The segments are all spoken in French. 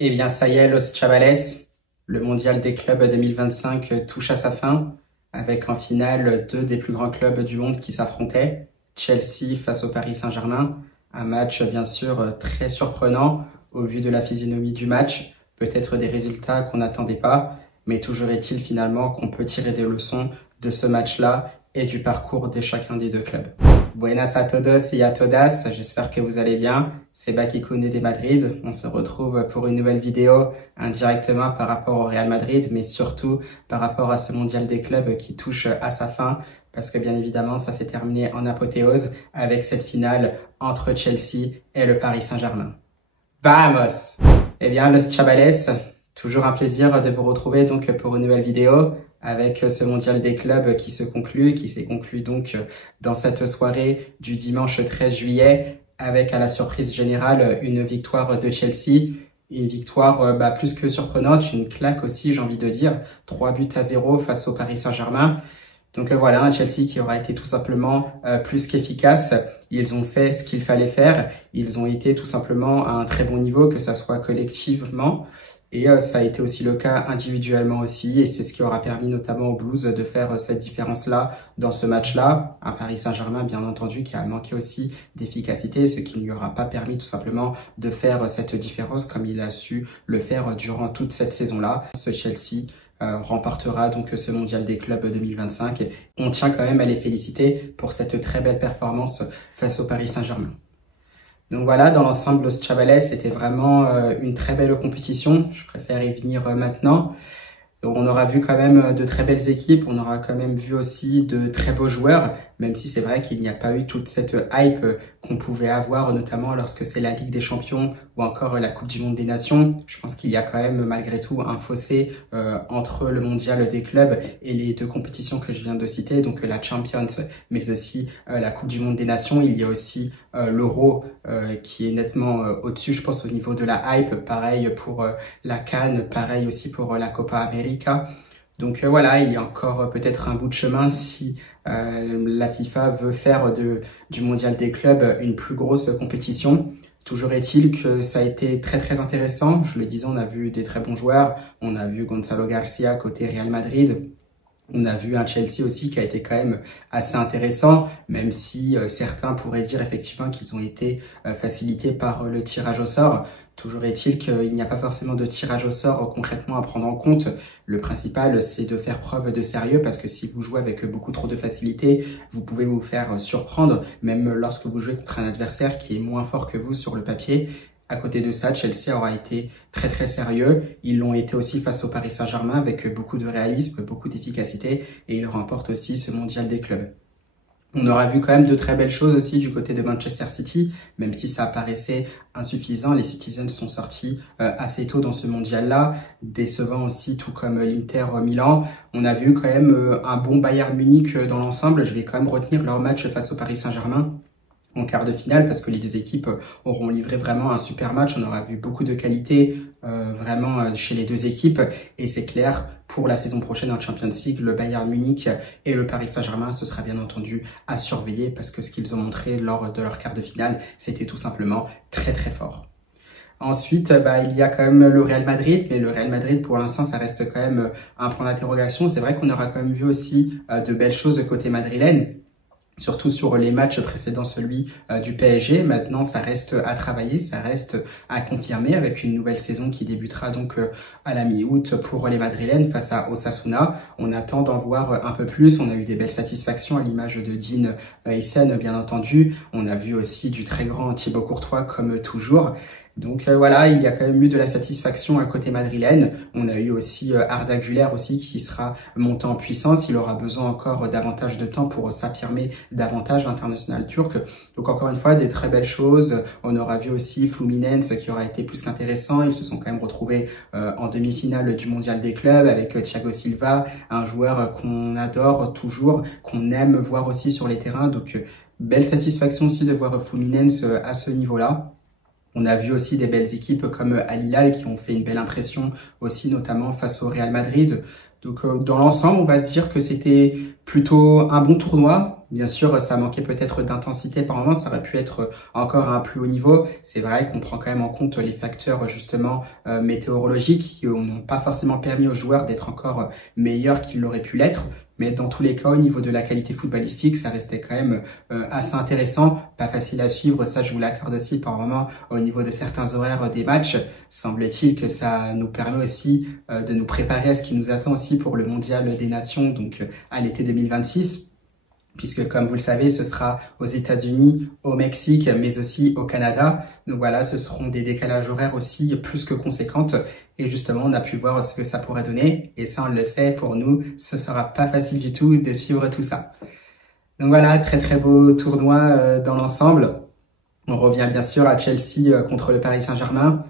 Eh bien, ça y est, Los Chavales, le mondial des clubs 2025 touche à sa fin, avec en finale deux des plus grands clubs du monde qui s'affrontaient, Chelsea face au Paris Saint-Germain. Un match, bien sûr, très surprenant au vu de la physionomie du match, peut-être des résultats qu'on n'attendait pas, mais toujours est-il finalement qu'on peut tirer des leçons de ce match-là et du parcours de chacun des deux clubs. Buenas a todos y a todas, j'espère que vous allez bien. C'est Baki Koné de Madrid. On se retrouve pour une nouvelle vidéo indirectement par rapport au Real Madrid, mais surtout par rapport à ce mondial des clubs qui touche à sa fin, parce que bien évidemment, ça s'est terminé en apothéose avec cette finale entre Chelsea et le Paris Saint-Germain. Vamos! Eh bien, Los Chavales, toujours un plaisir de vous retrouver donc pour une nouvelle vidéo avec ce mondial des clubs qui s'est conclu donc dans cette soirée du dimanche 13 juillet avec à la surprise générale une victoire de Chelsea, une victoire plus que surprenante, une claque aussi j'ai envie de dire, 3-0 face au Paris Saint-Germain. Donc voilà, un Chelsea qui aura été tout simplement plus qu'efficace. Ils ont fait ce qu'il fallait faire, ils ont été tout simplement à un très bon niveau, que ça soit collectivement. Et ça a été aussi le cas individuellement aussi, et c'est ce qui aura permis notamment aux Blues de faire cette différence-là dans ce match-là. Un Paris Saint-Germain, bien entendu, qui a manqué aussi d'efficacité, ce qui ne lui aura pas permis tout simplement de faire cette différence comme il a su le faire durant toute cette saison-là. Ce Chelsea remportera donc ce mondial des clubs 2025. Et on tient quand même à les féliciter pour cette très belle performance face au Paris Saint-Germain. Donc voilà, dans l'ensemble, Los Chavales, c'était vraiment une très belle compétition. Je préfère y venir maintenant. Donc on aura vu quand même de très belles équipes, on aura quand même vu aussi de très beaux joueurs, même si c'est vrai qu'il n'y a pas eu toute cette hype qu'on pouvait avoir, notamment lorsque c'est la Ligue des Champions ou encore la Coupe du Monde des Nations. Je pense qu'il y a quand même malgré tout un fossé entre le mondial des clubs et les deux compétitions que je viens de citer, donc la Champions, mais aussi la Coupe du Monde des Nations. Il y a aussi l'Euro qui est nettement au-dessus, je pense, au niveau de la hype. Pareil pour la CAN, pareil aussi pour la Copa América. Donc voilà, il y a encore peut-être un bout de chemin si la FIFA veut faire du mondial des clubs une plus grosse compétition. Toujours est-il que ça a été très très intéressant. Je le disais, on a vu des très bons joueurs. On a vu Gonzalo Garcia côté Real Madrid. On a vu un Chelsea aussi qui a été quand même assez intéressant, même si certains pourraient dire effectivement qu'ils ont été facilités par le tirage au sort. Toujours est-il qu'il n'y a pas forcément de tirage au sort concrètement à prendre en compte. Le principal, c'est de faire preuve de sérieux parce que si vous jouez avec beaucoup trop de facilité, vous pouvez vous faire surprendre, même lorsque vous jouez contre un adversaire qui est moins fort que vous sur le papier. À côté de ça, Chelsea aura été très très sérieux. Ils l'ont été aussi face au Paris Saint-Germain avec beaucoup de réalisme, beaucoup d'efficacité et ils remportent aussi ce mondial des clubs. On aura vu quand même de très belles choses aussi du côté de Manchester City, même si ça paraissait insuffisant. Les Citizens sont sortis assez tôt dans ce mondial-là, décevant aussi tout comme l'Inter Milan. On a vu quand même un bon Bayern Munich dans l'ensemble. Je vais quand même retenir leur match face au Paris Saint-Germain en quart de finale parce que les deux équipes auront livré vraiment un super match. On aura vu beaucoup de qualité vraiment chez les deux équipes et c'est clair pour la saison prochaine en Champions League, le Bayern Munich et le Paris Saint-Germain, ce sera bien entendu à surveiller parce que ce qu'ils ont montré lors de leur quart de finale, c'était tout simplement très très fort. Ensuite, il y a quand même le Real Madrid, mais le Real Madrid, pour l'instant, ça reste quand même un point d'interrogation. C'est vrai qu'on aura quand même vu aussi de belles choses côté madrilène, surtout sur les matchs précédents, celui du PSG. Maintenant, ça reste à travailler, ça reste à confirmer avec une nouvelle saison qui débutera donc à la mi-août pour les Madrilènes face à Osasuna. On attend d'en voir un peu plus. On a eu des belles satisfactions à l'image de Dean Huysen, bien entendu. On a vu aussi du très grand Thibaut Courtois comme toujours. Donc voilà, il y a quand même eu de la satisfaction à côté madrilène. On a eu aussi Arda Güler aussi qui sera monté en puissance. Il aura besoin encore davantage de temps pour s'affirmer davantage à l'international turc. Donc encore une fois, des très belles choses. On aura vu aussi Fluminense qui aura été plus qu'intéressant. Ils se sont quand même retrouvés en demi-finale du mondial des clubs avec Thiago Silva, un joueur qu'on adore toujours, qu'on aime voir aussi sur les terrains. Donc belle satisfaction aussi de voir Fluminense à ce niveau-là. On a vu aussi des belles équipes comme Al Hilal qui ont fait une belle impression aussi, notamment face au Real Madrid. Donc dans l'ensemble, on va se dire que c'était plutôt un bon tournoi. Bien sûr, ça manquait peut-être d'intensité par moment, ça aurait pu être encore à un plus haut niveau. C'est vrai qu'on prend quand même en compte les facteurs justement météorologiques qui n'ont pas forcément permis aux joueurs d'être encore meilleurs qu'ils l'auraient pu l'être. Mais dans tous les cas, au niveau de la qualité footballistique, ça restait quand même assez intéressant, pas facile à suivre, ça je vous l'accorde aussi par moment au niveau de certains horaires des matchs. Semble-t-il que ça nous permet aussi de nous préparer à ce qui nous attend aussi pour le Mondial des Nations, donc à l'été 2026. Puisque comme vous le savez, ce sera aux États-Unis, au Mexique, mais aussi au Canada. Donc voilà, ce seront des décalages horaires aussi plus que conséquentes. Et justement, on a pu voir ce que ça pourrait donner. Et ça, on le sait, pour nous, ce sera pas facile du tout de suivre tout ça. Donc voilà, très très beau tournoi dans l'ensemble. On revient bien sûr à Chelsea contre le Paris Saint-Germain.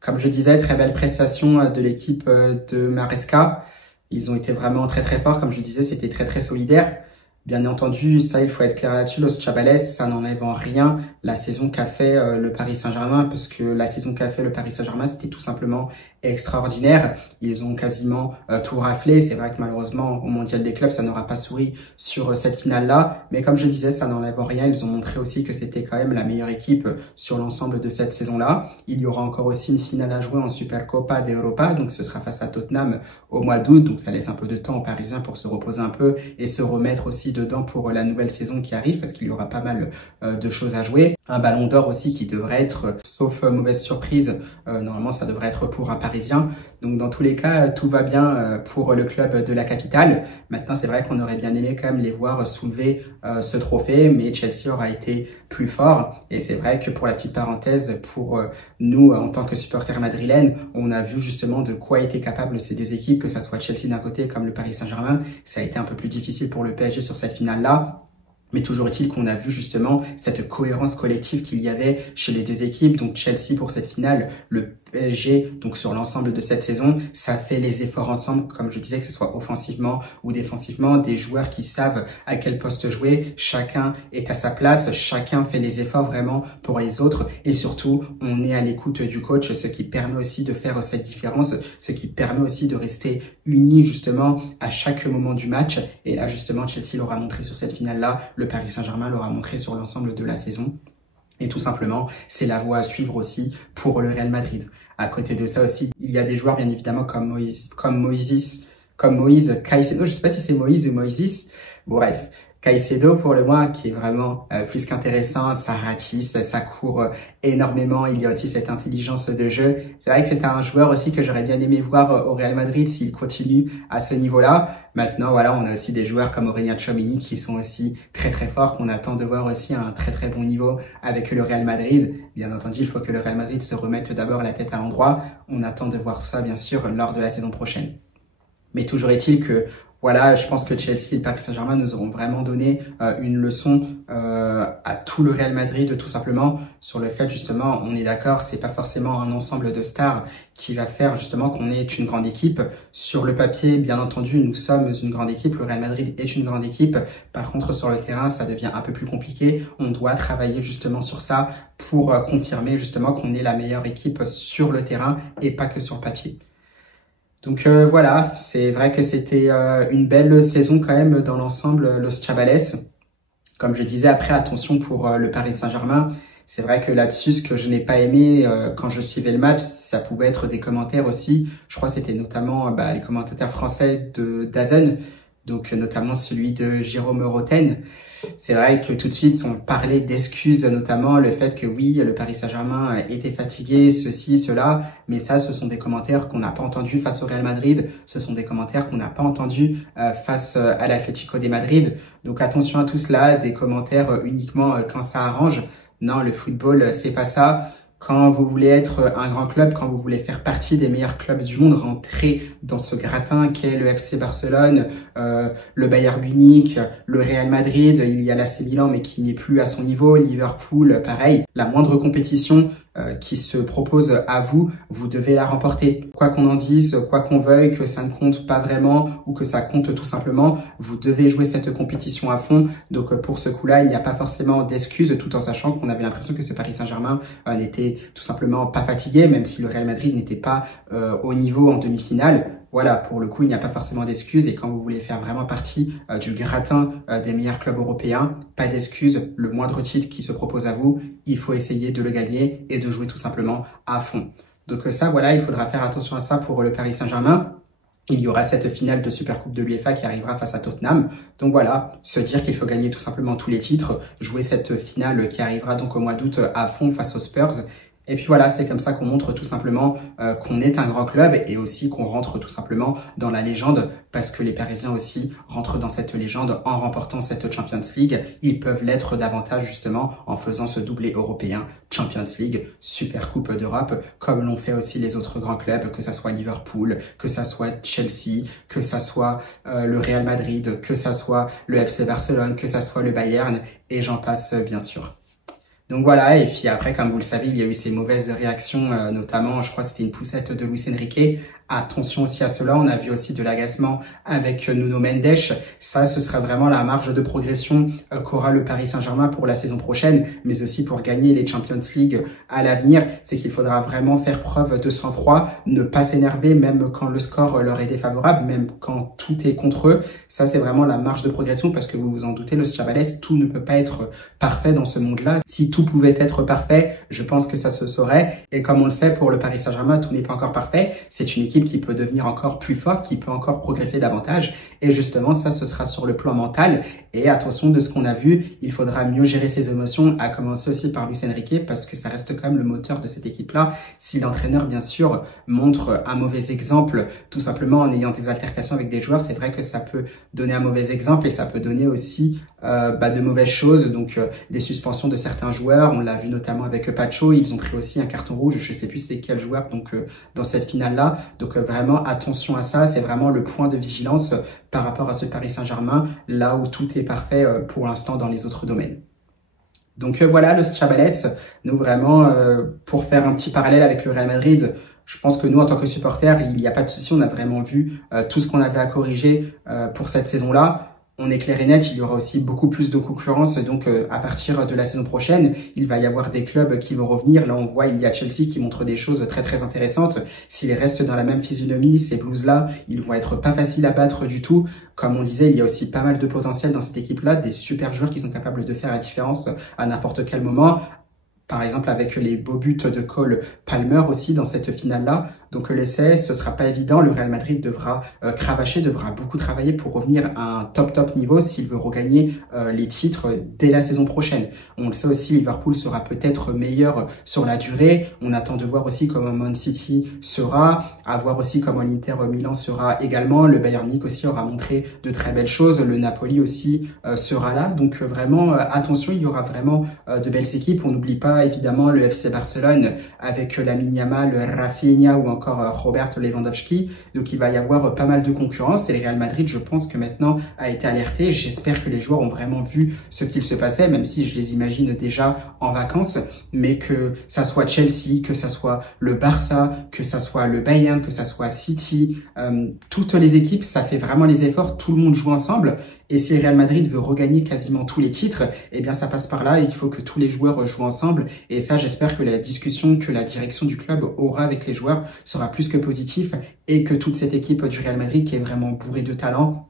Comme je disais, très belle prestation de l'équipe de Maresca. Ils ont été vraiment très très forts. Comme je disais, c'était très très solidaire. Bien entendu, ça, il faut être clair là-dessus. Los Chavales, ça n'enlève en rien la saison qu'a fait le Paris Saint-Germain, parce que la saison qu'a fait le Paris Saint-Germain, c'était tout simplement extraordinaire. Ils ont quasiment tout raflé. C'est vrai que malheureusement, au Mondial des clubs, ça n'aura pas souri sur cette finale-là. Mais comme je disais, ça n'enlève en rien. Ils ont montré aussi que c'était quand même la meilleure équipe sur l'ensemble de cette saison-là. Il y aura encore aussi une finale à jouer en Supercopa d'Europa. Donc, ce sera face à Tottenham au mois d'août. Donc, ça laisse un peu de temps aux Parisiens pour se reposer un peu et se remettre aussi dedans pour la nouvelle saison qui arrive, parce qu'il y aura pas mal de choses à jouer. Un ballon d'or aussi qui devrait être, sauf mauvaise surprise, normalement ça devrait être pour un Parisien. Donc dans tous les cas, tout va bien pour le club de la capitale. Maintenant, c'est vrai qu'on aurait bien aimé quand même les voir soulever ce trophée, mais Chelsea aura été plus fort. Et c'est vrai que pour la petite parenthèse, pour nous en tant que supporters madrilènes, on a vu justement de quoi étaient capables ces deux équipes, que ça soit Chelsea d'un côté comme le Paris Saint-Germain. Ça a été un peu plus difficile pour le PSG sur cette finale-là. Mais toujours est-il qu'on a vu justement cette cohérence collective qu'il y avait chez les deux équipes. Donc Chelsea pour cette finale, le PSG donc sur l'ensemble de cette saison, ça fait les efforts ensemble, comme je disais, que ce soit offensivement ou défensivement, des joueurs qui savent à quel poste jouer, chacun est à sa place, chacun fait les efforts vraiment pour les autres et surtout on est à l'écoute du coach, ce qui permet aussi de faire cette différence, ce qui permet aussi de rester unis justement à chaque moment du match. Et là justement Chelsea l'aura montré sur cette finale-là, le Paris Saint-Germain l'aura montré sur l'ensemble de la saison. Et tout simplement, c'est la voie à suivre aussi pour le Real Madrid. À côté de ça aussi, il y a des joueurs bien évidemment comme Moïse Caicedo. Je sais pas si c'est Moïse ou Moïse. Bref, Caicedo pour le moins qui est vraiment plus qu'intéressant, ça ratisse, ça court énormément, il y a aussi cette intelligence de jeu. C'est vrai que c'est un joueur aussi que j'aurais bien aimé voir au Real Madrid s'il continue à ce niveau-là. Maintenant, voilà, on a aussi des joueurs comme Aurélien Tchouaméni qui sont aussi très très forts, qu'on attend de voir aussi à un très très bon niveau avec le Real Madrid. Bien entendu, il faut que le Real Madrid se remette d'abord la tête à l'endroit. On attend de voir ça bien sûr lors de la saison prochaine. Mais toujours est-il que voilà, je pense que Chelsea et le Paris Saint-Germain nous auront vraiment donné une leçon à tout le Real Madrid, tout simplement, sur le fait, justement, on est d'accord, c'est pas forcément un ensemble de stars qui va faire, justement, qu'on est une grande équipe. Sur le papier, bien entendu, nous sommes une grande équipe, le Real Madrid est une grande équipe. Par contre, sur le terrain, ça devient un peu plus compliqué. On doit travailler, justement, sur ça pour confirmer, justement, qu'on est la meilleure équipe sur le terrain et pas que sur le papier. Donc voilà, c'est vrai que c'était une belle saison quand même dans l'ensemble, Los Chavales. Comme je disais, après, attention pour le Paris Saint-Germain. C'est vrai que là-dessus, ce que je n'ai pas aimé quand je suivais le match, ça pouvait être des commentaires aussi. Je crois que c'était notamment les commentateurs français de DAZN, donc notamment celui de Jérôme Roten. C'est vrai que tout de suite, on parlait d'excuses, notamment le fait que oui, le Paris Saint-Germain était fatigué, ceci, cela. Mais ça, ce sont des commentaires qu'on n'a pas entendus face au Real Madrid. Ce sont des commentaires qu'on n'a pas entendus face à l'Atlético de Madrid. Donc attention à tout cela, des commentaires uniquement quand ça arrange. Non, le football, c'est pas ça. Quand vous voulez être un grand club, quand vous voulez faire partie des meilleurs clubs du monde, rentrer dans ce gratin qu'est le FC Barcelone, le Bayern Munich, le Real Madrid, il y a l'AC Milan mais qui n'est plus à son niveau, Liverpool, pareil. La moindre compétition qui se propose à vous, vous devez la remporter. Quoi qu'on en dise, quoi qu'on veuille, que ça ne compte pas vraiment ou que ça compte tout simplement, vous devez jouer cette compétition à fond. Donc pour ce coup-là, il n'y a pas forcément d'excuses, tout en sachant qu'on avait l'impression que ce Paris Saint-Germain n'était tout simplement pas fatigué, même si le Real Madrid n'était pas au niveau en demi-finale. voilà, pour le coup, il n'y a pas forcément d'excuses. Et quand vous voulez faire vraiment partie du gratin des meilleurs clubs européens, pas d'excuses. Le moindre titre qui se propose à vous, il faut essayer de le gagner et de jouer tout simplement à fond. Donc ça, voilà, il faudra faire attention à ça pour le Paris Saint-Germain. Il y aura cette finale de Supercoupe de l'UEFA qui arrivera face à Tottenham. Donc voilà, se dire qu'il faut gagner tout simplement tous les titres, jouer cette finale qui arrivera donc au mois d'août à fond face aux Spurs. Et puis voilà, c'est comme ça qu'on montre tout simplement qu'on est un grand club et aussi qu'on rentre tout simplement dans la légende parce que les Parisiens aussi rentrent dans cette légende en remportant cette Champions League. Ils peuvent l'être davantage justement en faisant ce doublé européen, Champions League, Super Coupe d'Europe, comme l'ont fait aussi les autres grands clubs, que ça soit Liverpool, que ça soit Chelsea, que ça soit le Real Madrid, que ça soit le FC Barcelone, que ça soit le Bayern et j'en passe bien sûr. Donc voilà, et puis après, comme vous le savez, il y a eu ces mauvaises réactions, notamment, je crois que c'était une poussette de Luis Enrique. Attention aussi à cela, on a vu aussi de l'agacement avec Nuno Mendes. Ça, ce sera vraiment la marge de progression qu'aura le Paris Saint-Germain pour la saison prochaine, mais aussi pour gagner les Champions League à l'avenir. C'est qu'il faudra vraiment faire preuve de sang-froid, ne pas s'énerver même quand le score leur est défavorable, même quand tout est contre eux. Ça, c'est vraiment la marge de progression parce que vous vous en doutez, Los Chavales, tout ne peut pas être parfait dans ce monde-là. Si tout pouvait être parfait, je pense que ça se saurait. Et comme on le sait, pour le Paris Saint-Germain, tout n'est pas encore parfait. C'est une équipe qui peut devenir encore plus forte, qui peut encore progresser davantage. Et justement, ça, ce sera sur le plan mental. Et attention de ce qu'on a vu, il faudra mieux gérer ses émotions, à commencer aussi par Luis Enrique, parce que ça reste quand même le moteur de cette équipe-là. Si l'entraîneur, bien sûr, montre un mauvais exemple, tout simplement en ayant des altercations avec des joueurs, c'est vrai que ça peut donner un mauvais exemple et ça peut donner aussi de mauvaises choses, donc des suspensions de certains joueurs. On l'a vu notamment avec Pacho, ils ont pris aussi un carton rouge, je sais plus c'est quel joueur donc dans cette finale-là. Donc vraiment attention à ça, c'est vraiment le point de vigilance par rapport à ce Paris Saint-Germain, là où tout est parfait pour l'instant dans les autres domaines. Donc voilà, Los Chavales, nous vraiment, pour faire un petit parallèle avec le Real Madrid, je pense que nous, en tant que supporters, il n'y a pas de souci, on a vraiment vu tout ce qu'on avait à corriger pour cette saison-là. On est clair et net, il y aura aussi beaucoup plus de concurrence. Donc, à partir de la saison prochaine, il va y avoir des clubs qui vont revenir. Là, on voit, il y a Chelsea qui montre des choses très, très intéressantes. S'ils restent dans la même physionomie, ces Blues-là, ils vont être pas faciles à battre du tout. Comme on disait, il y a aussi pas mal de potentiel dans cette équipe-là, des super joueurs qui sont capables de faire la différence à n'importe quel moment. Par exemple, avec les beaux buts de Cole Palmer aussi dans cette finale-là. Donc l'essai, ce sera pas évident. Le Real Madrid devra cravacher, devra beaucoup travailler pour revenir à un top niveau s'il veut regagner les titres dès la saison prochaine. On le sait aussi, Liverpool sera peut-être meilleur sur la durée. On attend de voir aussi comment Man City sera, à voir aussi comment l'Inter Milan sera également. Le Bayern Munich aussi aura montré de très belles choses. Le Napoli aussi sera là. Donc vraiment, attention, il y aura vraiment de belles équipes. On n'oublie pas évidemment le FC Barcelone avec Lamine Yamal, Rafinha ou encore Robert Lewandowski. Donc il va y avoir pas mal de concurrence et le Real Madrid, je pense que maintenant a été alerté. J'espère que les joueurs ont vraiment vu ce qu'il se passait, même si je les imagine déjà en vacances, mais que ça soit Chelsea, que ça soit le Barça, que ça soit le Bayern, que ça soit City, toutes les équipes, ça fait vraiment les efforts, tout le monde joue ensemble. Et si le Real Madrid veut regagner quasiment tous les titres, eh bien ça passe par là. Il faut que tous les joueurs jouent ensemble. Et ça, j'espère que la discussion que la direction du club aura avec les joueurs sera plus que positif et que toute cette équipe du Real Madrid qui est vraiment bourrée de talent,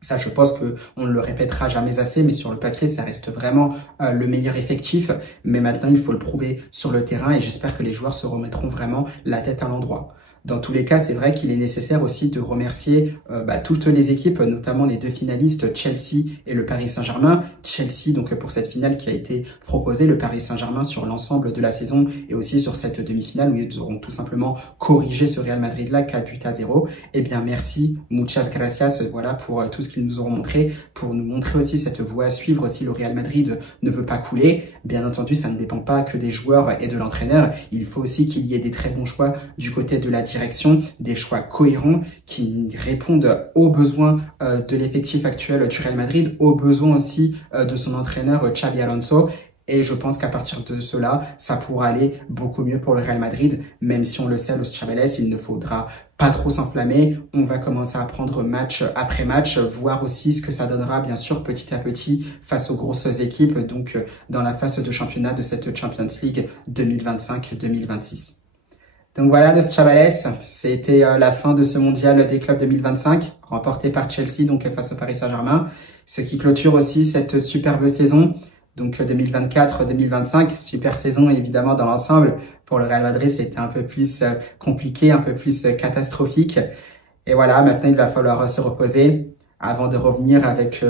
ça, je pense qu'on ne le répétera jamais assez, mais sur le papier, ça reste vraiment le meilleur effectif. Mais maintenant, il faut le prouver sur le terrain et j'espère que les joueurs se remettront vraiment la tête à l'endroit. Dans tous les cas, c'est vrai qu'il est nécessaire aussi de remercier toutes les équipes, notamment les deux finalistes, Chelsea et le Paris Saint-Germain. Chelsea, donc pour cette finale qui a été proposée, le Paris Saint-Germain sur l'ensemble de la saison et aussi sur cette demi-finale où ils auront tout simplement corrigé ce Real Madrid-là 4-0. Eh bien, merci, muchas gracias, voilà, pour tout ce qu'ils nous auront montré, pour nous montrer aussi cette voie à suivre si le Real Madrid ne veut pas couler. Bien entendu, ça ne dépend pas que des joueurs et de l'entraîneur. Il faut aussi qu'il y ait des très bons choix du côté de la direction, des choix cohérents qui répondent aux besoins de l'effectif actuel du Real Madrid, aux besoins aussi de son entraîneur Xabi Alonso. Et je pense qu'à partir de cela, ça pourra aller beaucoup mieux pour le Real Madrid, même si on le sait, Los Chavales, il ne faudra pas trop s'enflammer. On va commencer à prendre match après match, voir aussi ce que ça donnera, bien sûr, petit à petit, face aux grosses équipes, donc dans la phase de championnat de cette Champions League 2025-2026. Donc voilà, Los Chavales, c'était la fin de ce mondial des clubs 2025, remporté par Chelsea donc face au Paris Saint-Germain, ce qui clôture aussi cette superbe saison, donc 2024-2025, super saison évidemment dans l'ensemble. Pour le Real Madrid, c'était un peu plus compliqué, un peu plus catastrophique. Et voilà, maintenant il va falloir se reposer avant de revenir avec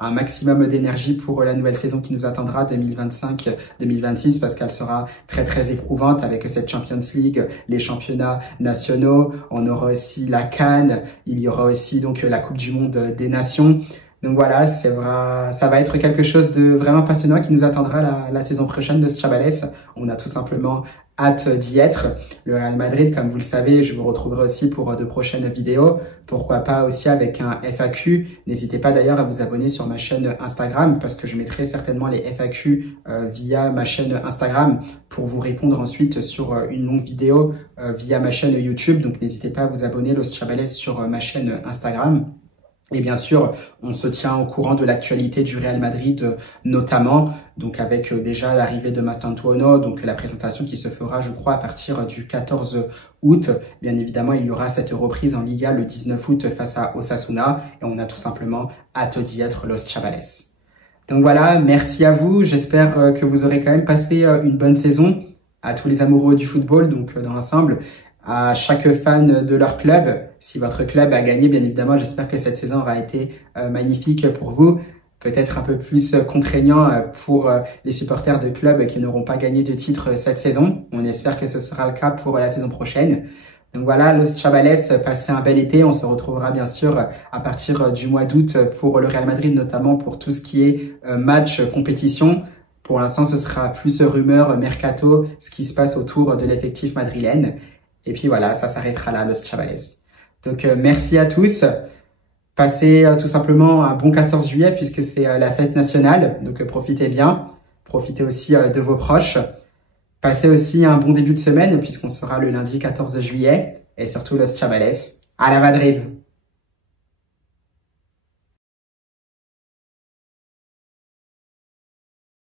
un maximum d'énergie pour la nouvelle saison qui nous attendra 2025-2026 parce qu'elle sera très très éprouvante avec cette Champions League, les championnats nationaux, on aura aussi la CAN, il y aura aussi donc la Coupe du Monde des Nations. Donc voilà, ça va être quelque chose de vraiment passionnant qui nous attendra la saison prochaine de ce Chavales. On a tout simplement hâte d'y être. Le Real Madrid, comme vous le savez, je vous retrouverai aussi pour de prochaines vidéos. Pourquoi pas aussi avec un FAQ. N'hésitez pas d'ailleurs à vous abonner sur ma chaîne Instagram parce que je mettrai certainement les FAQ via ma chaîne Instagram pour vous répondre ensuite sur une longue vidéo via ma chaîne YouTube. Donc n'hésitez pas à vous abonner Los Chavales sur ma chaîne Instagram. Et bien sûr, on se tient au courant de l'actualité du Real Madrid, notamment, donc avec déjà l'arrivée de Mastantuono, donc la présentation qui se fera, je crois, à partir du 14 août. Bien évidemment, il y aura cette reprise en Liga le 19 août face à Osasuna, et on a tout simplement hâte d'y être Los Chavales. Donc voilà, merci à vous. J'espère que vous aurez quand même passé une bonne saison, à tous les amoureux du football, donc dans l'ensemble, à chaque fan de leur club. Si votre club a gagné, bien évidemment, j'espère que cette saison aura été magnifique pour vous. Peut-être un peu plus contraignant pour les supporters de clubs qui n'auront pas gagné de titre cette saison. On espère que ce sera le cas pour la saison prochaine. Donc voilà, Los Chavales, passez un bel été. On se retrouvera bien sûr à partir du mois d'août pour le Real Madrid, notamment pour tout ce qui est match, compétition. Pour l'instant, ce sera plus rumeur, mercato, ce qui se passe autour de l'effectif madrilène. Et puis voilà, ça s'arrêtera là, Los Chavales. Donc merci à tous. Passez tout simplement un bon 14 juillet puisque c'est la fête nationale. Donc profitez bien. Profitez aussi de vos proches. Passez aussi un bon début de semaine puisqu'on sera le lundi 14 juillet. Et surtout Los Chavales. À la Madrid!